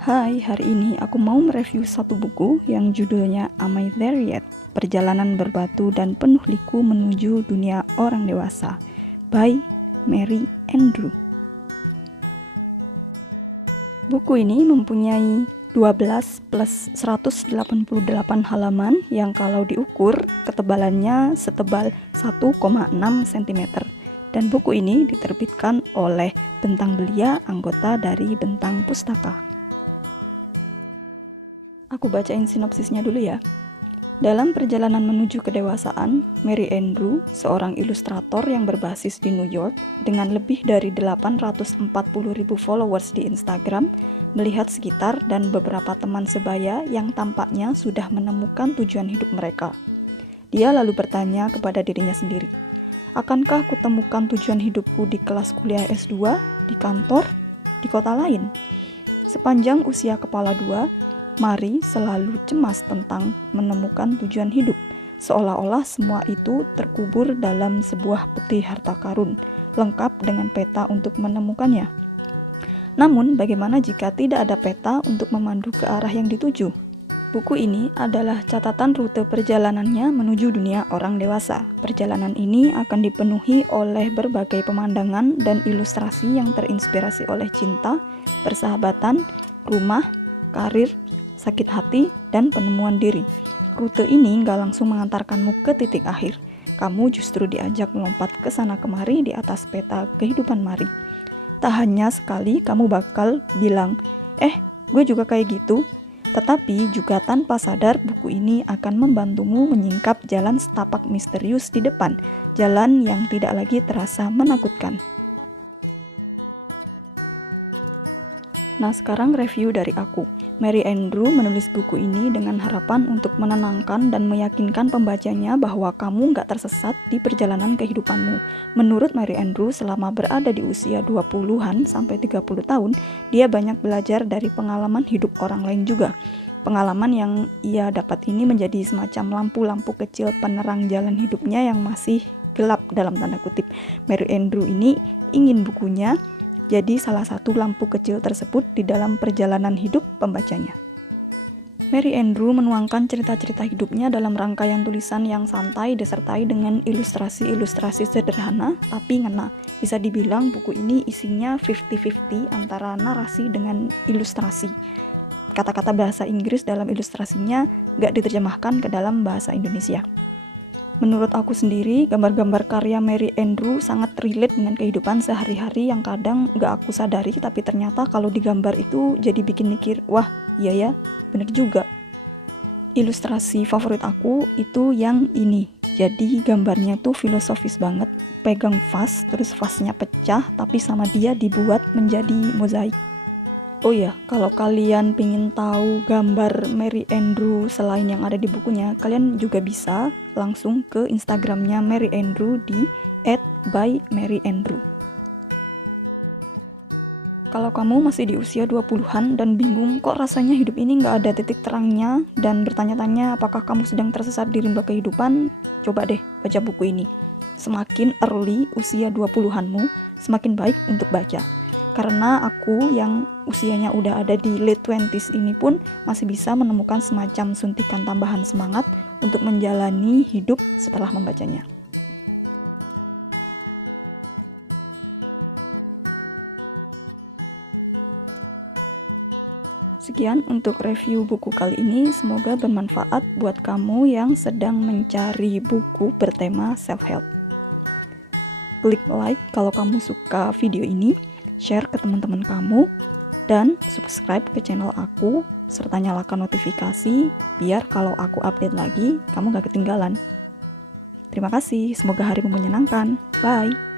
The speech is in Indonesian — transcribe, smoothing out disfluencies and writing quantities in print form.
Hai, hari ini aku mau mereview satu buku yang judulnya Am I There Yet? Perjalanan Berbatu dan Penuh Liku Menuju Dunia Orang Dewasa by Mary Andrew. Buku ini mempunyai 12 plus 188 halaman yang kalau diukur ketebalannya setebal 1,6 cm. Dan buku ini diterbitkan oleh Bentang Belia, anggota dari Bentang Pustaka. Aku bacain sinopsisnya dulu ya. Dalam perjalanan menuju kedewasaan, Mary Andrew, seorang ilustrator yang berbasis di New York dengan lebih dari 840.000 followers di Instagram, melihat sekitar dan beberapa teman sebaya yang tampaknya sudah menemukan tujuan hidup mereka. Dia lalu bertanya kepada dirinya sendiri, akankah kutemukan tujuan hidupku di kelas kuliah S2, di kantor, di kota lain? Sepanjang usia kepala dua, Mary selalu cemas tentang menemukan tujuan hidup, seolah-olah semua itu terkubur dalam sebuah peti harta karun, lengkap dengan peta untuk menemukannya. Namun, bagaimana jika tidak ada peta untuk memandu ke arah yang dituju? Buku ini adalah catatan rute perjalanannya menuju dunia orang dewasa. Perjalanan ini akan dipenuhi oleh berbagai pemandangan dan ilustrasi yang terinspirasi oleh cinta, persahabatan, rumah, karir, sakit hati, dan penemuan diri. Rute ini nggak langsung mengantarkanmu ke titik akhir. Kamu justru diajak melompat ke sana kemari di atas peta kehidupan Mary. Tak hanya sekali kamu bakal bilang, gue juga kayak gitu. Tetapi juga tanpa sadar buku ini akan membantumu menyingkap jalan setapak misterius di depan, jalan yang tidak lagi terasa menakutkan. Nah, sekarang review dari aku. Mary Andrew menulis buku ini dengan harapan untuk menenangkan dan meyakinkan pembacanya bahwa kamu nggak tersesat di perjalanan kehidupanmu. Menurut Mary Andrew, selama berada di usia 20-an sampai 30 tahun, dia banyak belajar dari pengalaman hidup orang lain juga. Pengalaman yang ia dapat ini menjadi semacam lampu-lampu kecil penerang jalan hidupnya yang masih gelap dalam tanda kutip. Mary Andrew ini ingin bukunya jadi salah satu lampu kecil tersebut di dalam perjalanan hidup pembacanya. Mary Andrew menuangkan cerita-cerita hidupnya dalam rangkaian tulisan yang santai disertai dengan ilustrasi-ilustrasi sederhana tapi ngena. Bisa dibilang buku ini isinya 50-50 antara narasi dengan ilustrasi. Kata-kata bahasa Inggris dalam ilustrasinya gak diterjemahkan ke dalam bahasa Indonesia. Menurut aku sendiri, gambar-gambar karya Mary Andrew sangat relate dengan kehidupan sehari-hari yang kadang gak aku sadari, tapi ternyata kalau digambar itu jadi bikin mikir, wah iya ya, bener juga. Ilustrasi favorit aku itu yang ini, jadi gambarnya tuh filosofis banget, pegang vas, terus vasnya pecah, tapi sama dia dibuat menjadi mozaik. Oh ya, kalau kalian pingin tahu gambar Mary Andrew selain yang ada di bukunya, kalian juga bisa langsung ke Instagramnya Mary Andrew di @bymaryandrew. Kalau kamu masih di usia 20-an dan bingung kok rasanya hidup ini nggak ada titik terangnya dan bertanya-tanya apakah kamu sedang tersesat di rimba kehidupan, coba deh baca buku ini. Semakin early usia 20-anmu, semakin baik untuk baca. Karena aku yang usianya udah ada di late 20s ini pun masih bisa menemukan semacam suntikan tambahan semangat untuk menjalani hidup setelah membacanya. Sekian untuk review buku kali ini, semoga bermanfaat buat kamu yang sedang mencari buku bertema self-help. Klik like kalau kamu suka video ini, share ke teman-teman kamu, dan subscribe ke channel aku, serta nyalakan notifikasi, biar kalau aku update lagi, kamu gak ketinggalan. Terima kasih, semoga harimu menyenangkan. Bye!